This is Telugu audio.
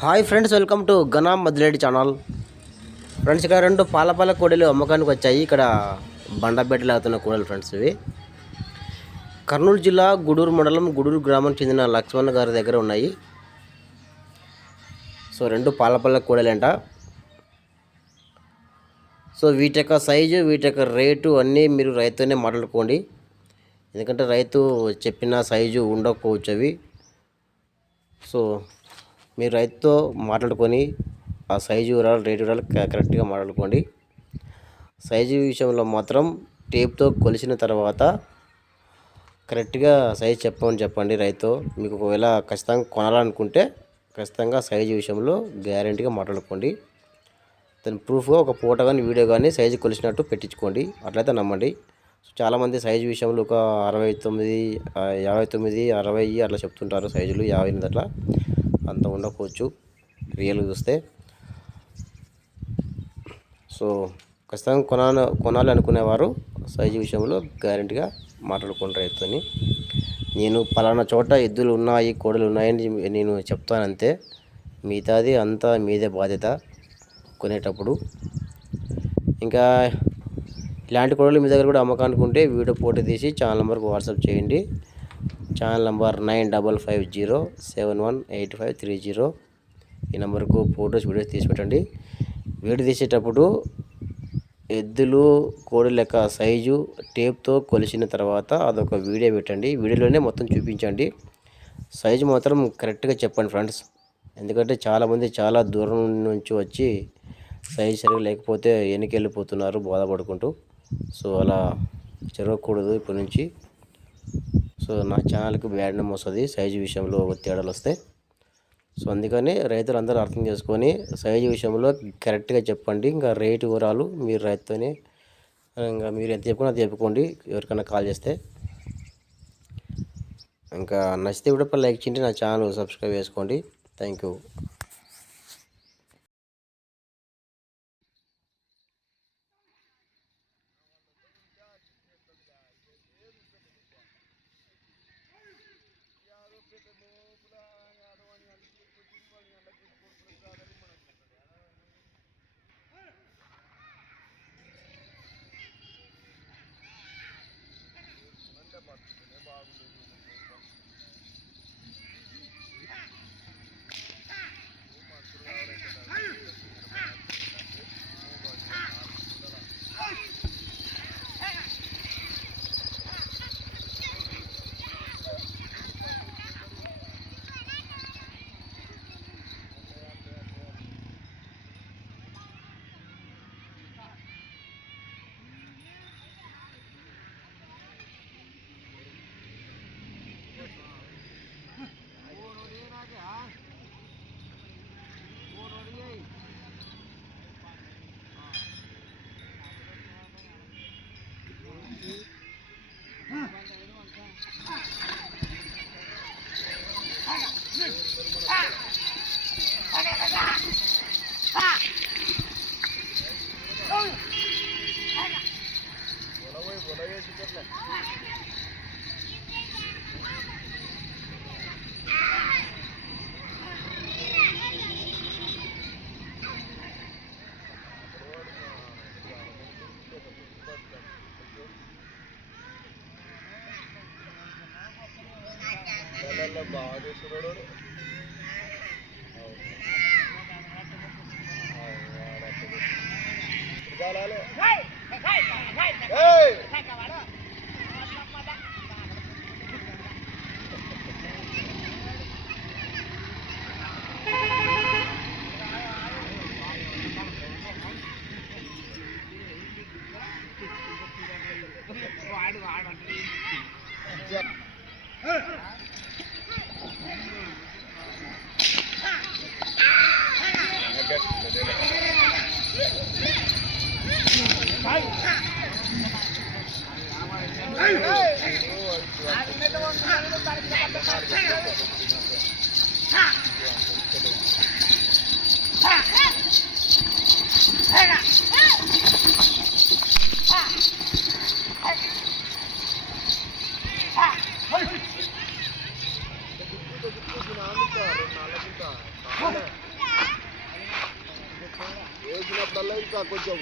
హాయ్ ఫ్రెండ్స్, వెల్కమ్ టు ఘనా మదిలేడి ఛానల్. ఫ్రెండ్స్, ఇక్కడ రెండు పాలపాల కోడలు అమ్మకానికి వచ్చాయి. ఇక్కడ బండబెట్టలు అవుతున్న కోడలు ఫ్రెండ్స్. ఇవి కర్నూలు జిల్లా గూడూరు మండలం గూడూరు గ్రామానికి చెందిన లక్ష్మణ్ గారి దగ్గర ఉన్నాయి. సో రెండు పాలపాల కోడలంట. సో వీటి యొక్క సైజు, వీటి యొక్క రేటు అన్నీ మీరు రైతునే మాట్లాడుకోండి. ఎందుకంటే రైతు చెప్పిన సైజు ఉండకపోవచ్చు అవి. సో మీరు రైతుతో మాట్లాడుకొని ఆ సైజు వివరాలు, రేటు వివరాలు కరెక్ట్గా మాట్లాడుకోండి. సైజు విషయంలో మాత్రం టేప్తో కొలిసిన తర్వాత కరెక్ట్గా సైజు చెప్పండి రైతు. మీకు ఒకవేళ ఖచ్చితంగా కొనాలనుకుంటే ఖచ్చితంగా సైజు విషయంలో గ్యారెంటీగా మాట్లాడుకోండి. దాని ప్రూఫ్గా ఒక ఫోటో కానీ వీడియో కానీ సైజు కొలిసినట్టు పెట్టించుకోండి. అట్లయితే నమ్మండి. చాలామంది సైజు విషయంలో ఒక 69, 59, 60 అట్లా చెప్తుంటారు. సైజులు 58 అట్లా అంత ఉండకపోవచ్చు రియల్గా చూస్తే. సో ఖచ్చితంగా కొనాలి అనుకునేవారు సైజు విషయంలో గ్యారెంటీగా మాట్లాడుకోండి రైతుని. నేను పలానా చోట ఎద్దులు ఉన్నాయి, కోడలు ఉన్నాయని నేను చెప్తానంతే. మిగతాది అంతా మీదే బాధ్యత కొనేటప్పుడు. ఇంకా ఇలాంటి కోడలు మీ దగ్గర కూడా అమ్మకానికి ఉంటే వీడియో ఫోటో తీసి ఛానల్ నెంబర్కి వాట్సాప్ చేయండి. Channel number 9550718530. ఈ నెంబర్కు వీడియోస్ తీసి పెట్టండి. వీడియో తీసేటప్పుడు ఎద్దులు కోడి లెక్క సైజు టేప్తో కొలిసిన తర్వాత అదొక వీడియో పెట్టండి. వీడియోలోనే మొత్తం చూపించండి. సైజు మాత్రం కరెక్ట్గా చెప్పండి ఫ్రెండ్స్. ఎందుకంటే చాలామంది చాలా దూరం నుంచి వచ్చి సైజు సరిగ్గా లేకపోతే వెనకెళ్ళిపోతున్నారు బాధపడుకుంటూ. సో అలా జరగకూడదు ఇప్పటి నుంచి. సో నా ఛానల్కి బ్యాడ్ నేమ్ వస్తుంది సైజు విషయంలో తేడాలు వస్తాయి. సో అందుకని రైతులు అందరూ అర్థం చేసుకొని సైజు విషయంలో కరెక్ట్గా చెప్పండి. ఇంకా రేటు వివరాలు మీరు రైతుతోనే ఇంకా మీరు ఎంత చెప్పుకున్నా అది చెప్పుకోండి ఎవరికైనా కాల్ చేస్తే. ఇంకా నచ్చితే కూడా లైక్ చేయండి, నా ఛానల్ సబ్స్క్రైబ్ చేసుకోండి. Thank you. బాగా చేస్తున్నాడు. వాడు వచ్చినప్పుడల్లా ఇంకా కొంచెం